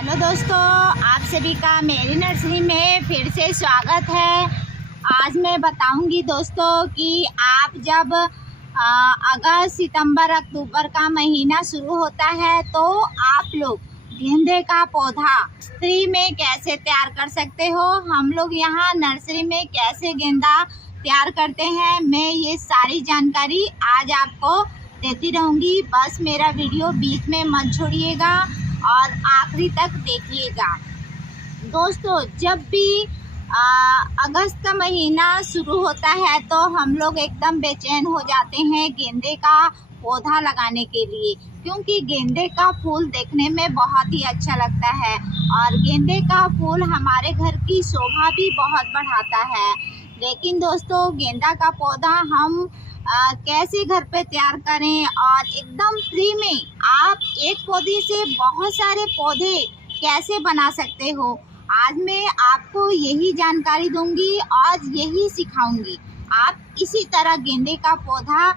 Hello दोस्तों, आप सभी का मेरी नर्सरी में फिर से स्वागत है। आज मैं बताऊंगी दोस्तों कि आप जब अगस्त, सितंबर, अक्टूबर का महीना शुरू होता है तो आप लोग गेंदे का पौधा फ्री में कैसे तैयार कर सकते हो। हम लोग यहाँ नर्सरी में कैसे गेंदा तैयार करते हैं, मैं ये सारी जानकारी आज आपको देती रहूँगी। बस मेरा वीडियो बीच में मत छोड़िएगा और आखिरी तक देखिएगा। दोस्तों, जब भी अगस्त का महीना शुरू होता है तो हम लोग एकदम बेचैन हो जाते हैं गेंदे का पौधा लगाने के लिए, क्योंकि गेंदे का फूल देखने में बहुत ही अच्छा लगता है और गेंदे का फूल हमारे घर की शोभा भी बहुत बढ़ाता है। लेकिन दोस्तों, गेंदा का पौधा हम कैसे घर पे तैयार करें और एकदम फ्री में आप एक पौधे से बहुत सारे पौधे कैसे बना सकते हो, आज मैं आपको यही जानकारी दूंगी, आज यही सिखाऊंगी। आप इसी तरह गेंदे का पौधा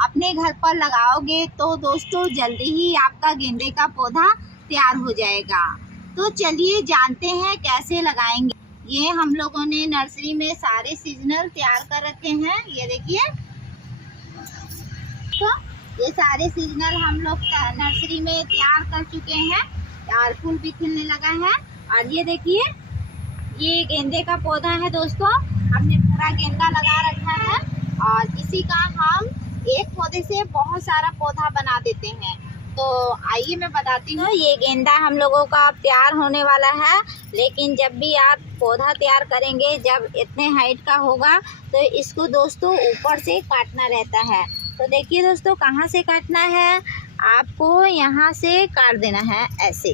अपने घर पर लगाओगे तो दोस्तों जल्दी ही आपका गेंदे का पौधा तैयार हो जाएगा। तो चलिए जानते हैं कैसे लगाएंगे। ये हम लोगों ने नर्सरी में सारे सीजनल तैयार कर रखे हैं। ये देखिए, तो ये सारे सीजनल हम लोग नर्सरी में तैयार कर चुके हैं और फूल भी खिलने लगा है। और ये देखिए, ये गेंदे का पौधा है दोस्तों, हमने पूरा गेंदा लगा रखा है और इसी का हम एक पौधे से बहुत सारा पौधा बना देते हैं। तो आइए मैं बताती हूँ। ये गेंदा हम लोगों का तैयार होने वाला है, लेकिन जब भी आप पौधा तैयार करेंगे, जब इतने हाइट का होगा तो इसको दोस्तों ऊपर से काटना रहता है। तो देखिए दोस्तों, कहाँ से काटना है, आपको यहाँ से काट देना है ऐसे।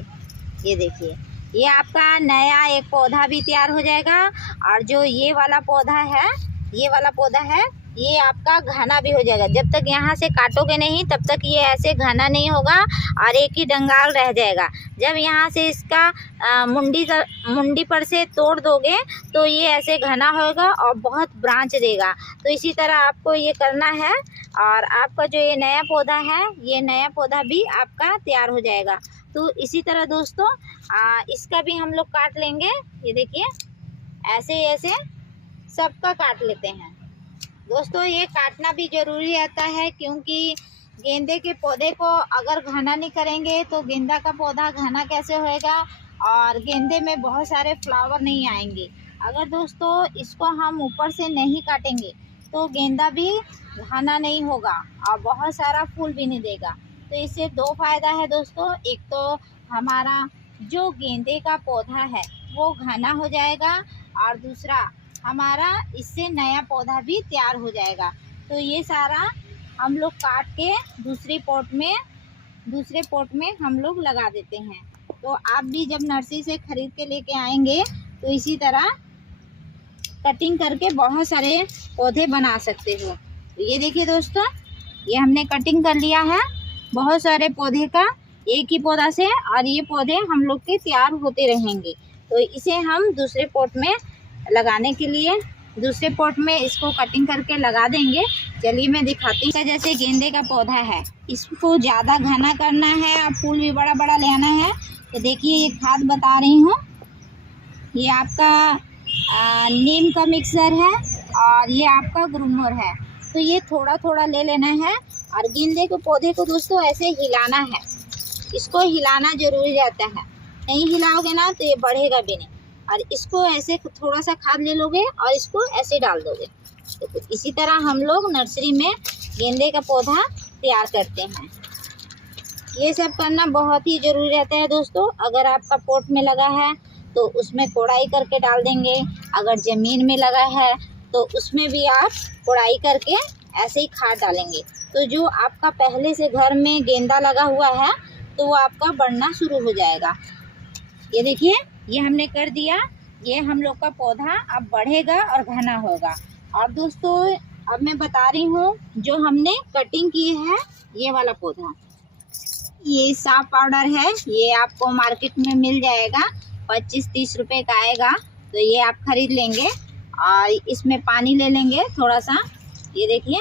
ये देखिए, ये आपका नया एक पौधा भी तैयार हो जाएगा और जो ये वाला पौधा है, ये वाला पौधा है, ये आपका घना भी हो जाएगा। जब तक यहाँ से काटोगे नहीं तब तक ये ऐसे घना नहीं होगा और एक ही डंगाल रह जाएगा। जब यहाँ से इसका मुंडी पर से तोड़ दोगे तो ये ऐसे घना होगा और बहुत ब्रांच देगा। तो इसी तरह आपको ये करना है और आपका जो ये नया पौधा है, ये नया पौधा भी आपका तैयार हो जाएगा। तो इसी तरह दोस्तों इसका भी हम लोग काट लेंगे। ये देखिए, ऐसे ऐसे सबका काट लेते हैं दोस्तों। ये काटना भी ज़रूरी रहता है, क्योंकि गेंदे के पौधे को अगर घना नहीं करेंगे तो गेंदा का पौधा घना कैसे होएगा और गेंदे में बहुत सारे फ्लावर नहीं आएंगे। अगर दोस्तों इसको हम ऊपर से नहीं काटेंगे तो गेंदा भी घना नहीं होगा और बहुत सारा फूल भी नहीं देगा। तो इससे दो फायदा है दोस्तों, एक तो हमारा जो गेंदे का पौधा है वो घना हो जाएगा और दूसरा हमारा इससे नया पौधा भी तैयार हो जाएगा। तो ये सारा हम लोग काट के दूसरे पॉट में हम लोग लगा देते हैं। तो आप भी जब नर्सरी से खरीद के लेके आएंगे तो इसी तरह कटिंग करके बहुत सारे पौधे बना सकते हो। तो ये देखिए दोस्तों, ये हमने कटिंग कर लिया है बहुत सारे पौधे का, एक ही पौधा से, और ये पौधे हम लोग के तैयार होते रहेंगे। तो इसे हम दूसरे पॉट में लगाने के लिए दूसरे पॉट में इसको कटिंग करके लगा देंगे। चलिए मैं दिखाती हूँ। जैसे गेंदे का पौधा है, इसको ज़्यादा घना करना है और फूल भी बड़ा बड़ा लेना है। तो देखिए, ये खाद बता रही हूँ, ये आपका नीम का मिक्सर है और ये आपका ग्रूमर है। तो ये थोड़ा थोड़ा ले लेना है और गेंदे के पौधे को दोस्तों ऐसे हिलाना है, इसको हिलाना जरूरी रहता है। नहीं हिलाओगे ना तो ये बढ़ेगा भी नहीं। और इसको ऐसे थोड़ा सा खाद ले लोगे और इसको ऐसे डाल दोगे। तो इसी तरह हम लोग नर्सरी में गेंदे का पौधा तैयार करते हैं। ये सब करना बहुत ही ज़रूरी रहता है दोस्तों। अगर आपका पॉट में लगा है तो उसमें कोड़ाई करके डाल देंगे, अगर ज़मीन में लगा है तो उसमें भी आप कोड़ाई करके ऐसे ही खाद डालेंगे। तो जो आपका पहले से घर में गेंदा लगा हुआ है तो वो आपका बढ़ना शुरू हो जाएगा। ये देखिए, ये हमने कर दिया, ये हम लोग का पौधा अब बढ़ेगा और घना होगा। और दोस्तों अब मैं बता रही हूँ, जो हमने कटिंग की है ये वाला पौधा, ये साफ पाउडर है, ये आपको मार्केट में मिल जाएगा, 25-30 रुपए का आएगा। तो ये आप खरीद लेंगे और इसमें पानी ले लेंगे थोड़ा सा। ये देखिए,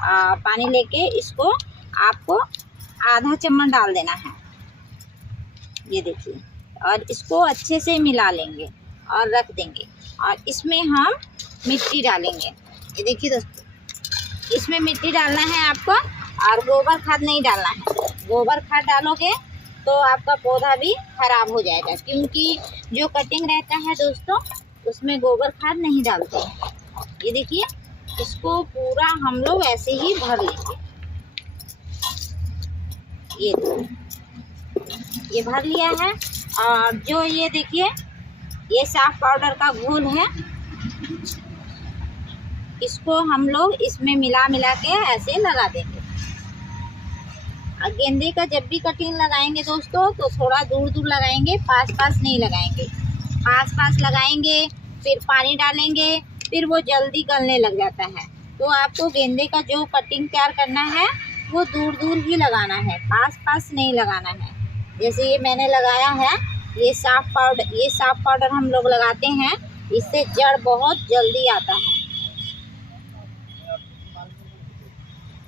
पानी लेके इसको आपको आधा चम्मच डाल देना है। ये देखिए, और इसको अच्छे से मिला लेंगे और रख देंगे। और इसमें हम मिट्टी डालेंगे। ये देखिए दोस्तों, इसमें मिट्टी डालना है आपको और गोबर खाद नहीं डालना है। गोबर खाद डालोगे तो आपका पौधा भी खराब हो जाएगा, क्योंकि जो कटिंग रहता है दोस्तों उसमें गोबर खाद नहीं डालते हैं। ये देखिए, इसको पूरा हम लोग ऐसे ही भर लेंगे। ये भर लिया है। और जो ये देखिए, ये साफ पाउडर का घोल है, इसको हम लोग इसमें मिला के ऐसे लगा देंगे। और गेंदे का जब भी कटिंग लगाएंगे दोस्तों तो थोड़ा दूर दूर लगाएंगे, पास नहीं लगाएंगे। पास लगाएंगे, फिर पानी डालेंगे, फिर वो जल्दी गलने लग जाता है। तो आपको गेंदे का जो कटिंग तैयार करना है वो दूर दूर ही लगाना है, पास नहीं लगाना है। जैसे ये मैंने लगाया है, ये साफ पाउडर हम लोग लगाते हैं, इससे जड़ बहुत जल्दी आता है।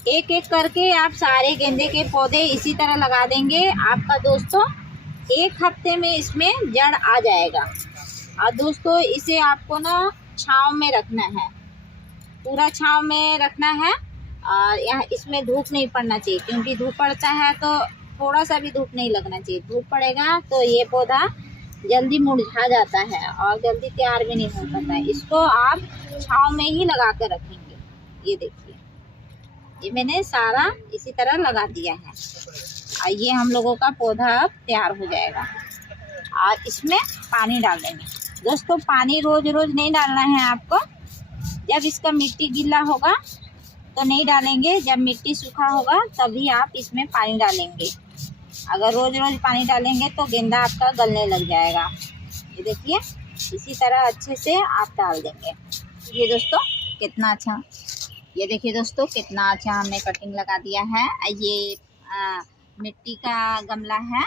एक एक करके आप सारे गेंदे के पौधे इसी तरह लगा देंगे, आपका दोस्तों 1 हफ्ते में इसमें जड़ आ जाएगा। और दोस्तों इसे आपको ना छांव में रखना है, पूरा छांव में रखना है। और यहाँ इसमें धूप नहीं पड़ना चाहिए, क्योंकि धूप पड़ता है तो थोड़ा सा भी धूप नहीं लगना चाहिए। धूप पड़ेगा तो ये पौधा जल्दी मुरझा जाता है और जल्दी तैयार भी नहीं हो पाता है। इसको आप छांव में ही लगा कर रखेंगे। ये देखिए, ये मैंने सारा इसी तरह लगा दिया है और ये हम लोगों का पौधा अब तैयार हो जाएगा। और इसमें पानी डाल देंगे दोस्तों। पानी रोज नहीं डालना है आपको। जब इसका मिट्टी गीला होगा तो नहीं डालेंगे, जब मिट्टी सूखा होगा तभी आप इसमें पानी डालेंगे। अगर रोज पानी डालेंगे तो गेंदा आपका गलने लग जाएगा। ये देखिए, इसी तरह अच्छे से आप डाल देंगे। ये दोस्तों कितना अच्छा, ये देखिए दोस्तों कितना अच्छा हमने कटिंग लगा दिया है। ये मिट्टी का गमला है,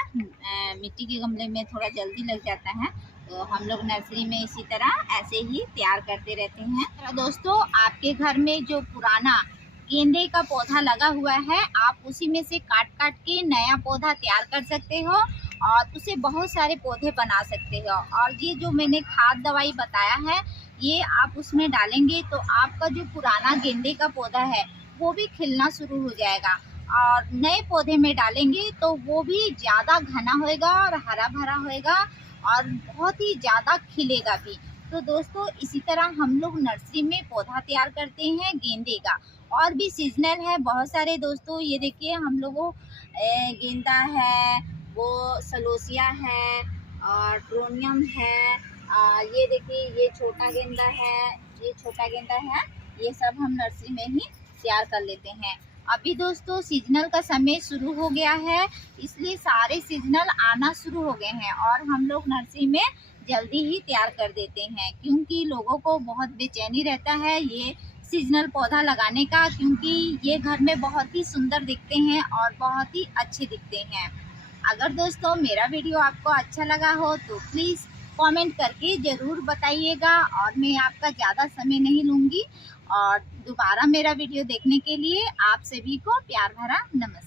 मिट्टी के गमले में थोड़ा जल्दी लग जाता है, तो हम लोग नर्सरी में इसी तरह ऐसे ही तैयार करते रहते हैं। तो दोस्तों आपके घर में जो पुराना गेंदे का पौधा लगा हुआ है, आप उसी में से काट के नया पौधा तैयार कर सकते हो और उसे बहुत सारे पौधे बना सकते हो। और ये जो मैंने खाद दवाई बताया है, ये आप उसमें डालेंगे तो आपका जो पुराना गेंदे का पौधा है वो भी खिलना शुरू हो जाएगा। और नए पौधे में डालेंगे तो वो भी ज़्यादा घना होएगा और हरा भरा होएगा और बहुत ही ज़्यादा खिलेगा भी। तो दोस्तों इसी तरह हम लोग नर्सरी में पौधा तैयार करते हैं गेंदे का। और भी सीजनल है बहुत सारे दोस्तों। ये देखिए, हम लोगों गेंदा है, वो सलोसिया है और ट्रोनियम है। ये देखिए, ये छोटा गेंदा है, ये छोटा गेंदा है। ये सब हम नर्सरी में ही तैयार कर लेते हैं। अभी दोस्तों सीजनल का समय शुरू हो गया है, इसलिए सारे सीजनल आना शुरू हो गए हैं और हम लोग नर्सरी में जल्दी ही तैयार कर देते हैं, क्योंकि लोगों को बहुत बेचैनी रहता है ये सीजनल पौधा लगाने का, क्योंकि ये घर में बहुत ही सुंदर दिखते हैं और बहुत ही अच्छे दिखते हैं। अगर दोस्तों मेरा वीडियो आपको अच्छा लगा हो तो प्लीज़ कमेंट करके ज़रूर बताइएगा और मैं आपका ज़्यादा समय नहीं लूँगी। और दोबारा मेरा वीडियो देखने के लिए आप सभी को प्यार भरा नमस्कार।